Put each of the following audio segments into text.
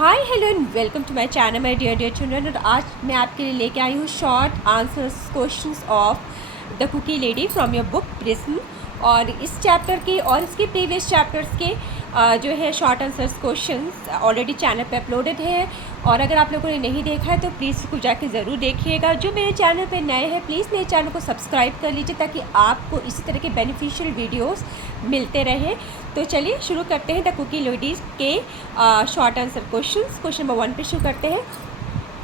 Hi hello and welcome to my channel my dear children. और आज मैं आपके लिए लेके आई हूँ short answers questions of the cookie lady from your book prism. और इस चैप्टर के और इसके प्रीवियस चैप्टर्स के जो है short answers questions already channel पे अपलोडेड है। और अगर आप लोगों ने नहीं देखा है तो प्लीज़ इसको जाके ज़रूर देखिएगा। जो मेरे चैनल पे नए हैं प्लीज़ मेरे चैनल को सब्सक्राइब कर लीजिए ताकि आपको इसी तरह के बेनिफिशियल वीडियोस मिलते रहें। तो चलिए शुरू करते हैं द कुकी लेडीज़ के short answer questions. Question number 1 पे शुरू करते हैं।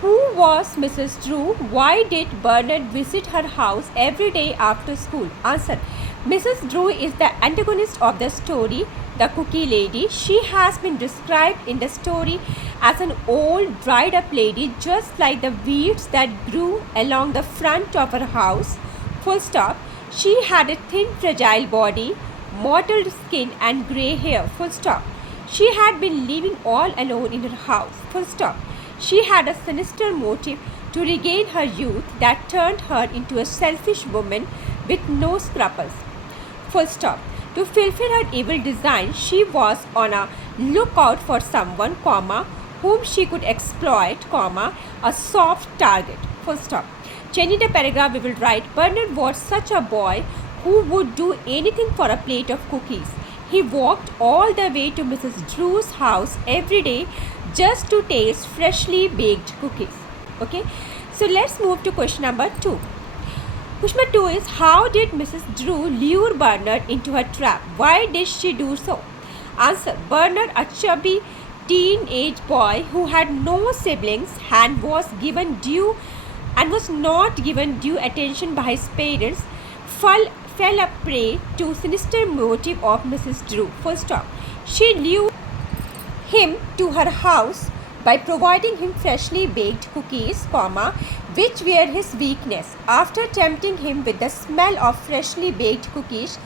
Who was Mrs. Drew? Why did Bernard visit her house every day after school? Answer. Mrs. Drew is the antagonist of the story, The Cookie Lady. She has been described in the story as an old, dried-up lady, just like the weeds that grew along the front of her house. Full stop. She had a thin, fragile body, mottled skin, and grey hair. Full stop. She had been living all alone in her house. Full stop. She had a sinister motive to regain her youth that turned her into a selfish woman with no scruples. Full stop. To fulfill her evil design, she was on a lookout for someone, whom she could exploit, a soft target. Full stop. Changing the paragraph, we will write, Bernard was such a boy who would do anything for a plate of cookies. He walked all the way to Mrs. Drew's house every day just to taste freshly baked cookies. Okay, so let's move to question number 2. Question number 2 is, how did Mrs. Drew lure Bernard into her trap? Why did she do so? Answer. Bernard, a chubby teenage boy who had no siblings and was not given due attention by his parents, fell a prey to sinister motive of Mrs. Drew. Full stop. She lured him to her house by providing him freshly baked cookies, which were his weakness. After tempting him with the smell of freshly baked cookies,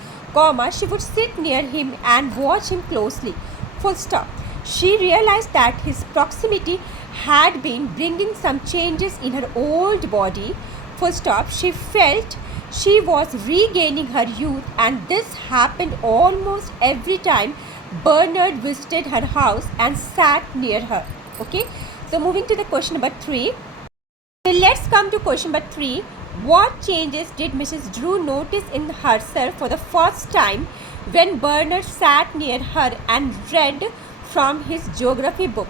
she would sit near him and watch him closely. Full stop. She realized that his proximity had been bringing some changes in her old body. Full stop. She felt she was regaining her youth, and this happened almost every time Bernard visited her house and sat near her. Okay, so moving to the question number 3. So let's come to question number 3. What changes did Mrs. Drew notice in herself for the first time when Bernard sat near her and read from his geography book?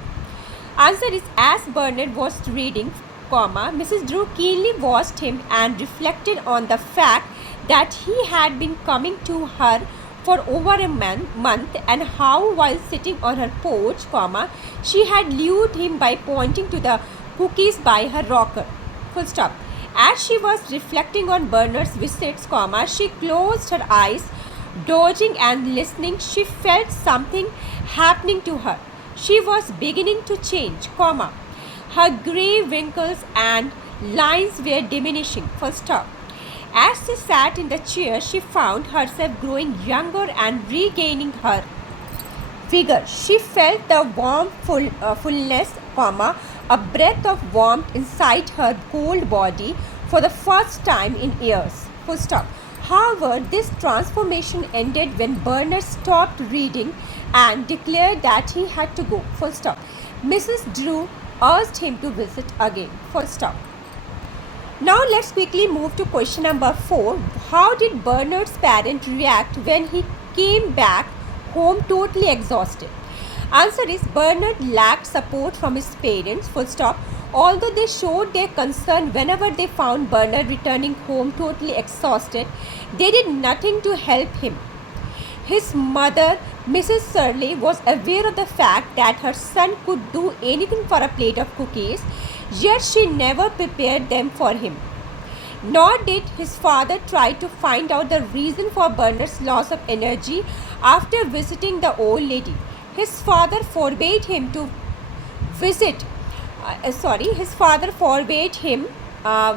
Answer is, as Bernard was reading, Mrs. Drew keenly watched him and reflected on the fact that he had been coming to her for over a month, and how while sitting on her porch, she had lured him by pointing to the cookies by her rocker. Full stop. As she was reflecting on Bernard's visits, she closed her eyes, dodging and listening. She felt something happening to her. She was beginning to change, her grey wrinkles and lines were diminishing. Full stop. As she sat in the chair, she found herself growing younger and regaining her vigor. She felt the warm fullness, a breath of warmth inside her cold body for the first time in years. Full stop. However, this transformation ended when Bernard stopped reading and declared that he had to go. Full stop. Mrs. Drew urged him to visit again. Full stop. Now let's quickly move to question number 4. How did Bernard's parents react when he came back home totally exhausted? Answer is, Bernard lacked support from his parents. Full stop. Although they showed their concern whenever they found Bernard returning home totally exhausted, they did nothing to help him. His mother, Mrs. Surley, was aware of the fact that her son could do anything for a plate of cookies, yet she never prepared them for him. Nor did his father try to find out the reason for Bernard's loss of energy after visiting the old lady. His father forbade him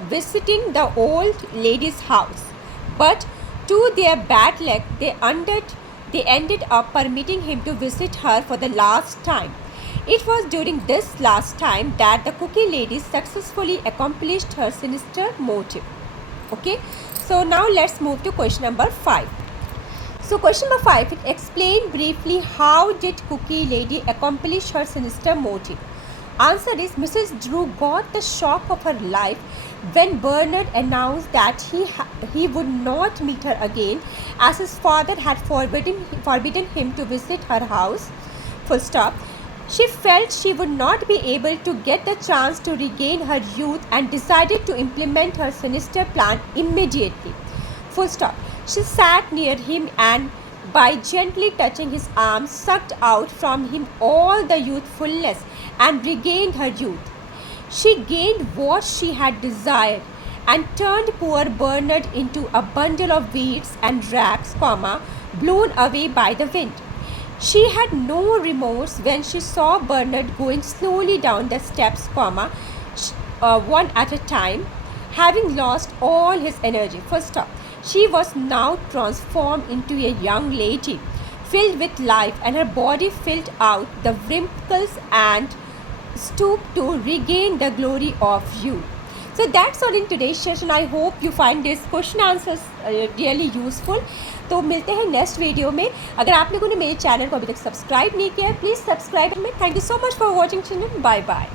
visiting the old lady's house. But to their bad luck, they ended up permitting him to visit her for the last time. It was during this last time that the cookie lady successfully accomplished her sinister motive. Okay, so now let's move to question number 5. So question number 5, explain briefly how did Cookie Lady accomplish her sinister motive. Answer is Mrs. Drew got the shock of her life when Bernard announced that he would not meet her again, as his father had forbidden him to visit her house. Full stop. She felt she would not be able to get the chance to regain her youth and decided to implement her sinister plan immediately. Full stop. She sat near him and, by gently touching his arm, sucked out from him all the youthfulness and regained her youth. She gained what she had desired and turned poor Bernard into a bundle of weeds and rags, blown away by the wind. She had no remorse when she saw Bernard going slowly down the steps, one at a time, having lost all his energy. First stop. She was now transformed into a young lady, filled with life, and her body filled out the wrinkles and stooped to regain the glory of youth. So that's all in today's session. I hope you find this question answers really useful. तो मिलते हैं next video में. अगर आप लोगों ने मेरे channel को अभी तक सब्सक्राइब नहीं किया है, please subscribe. Thank you so much for watching. Bye bye.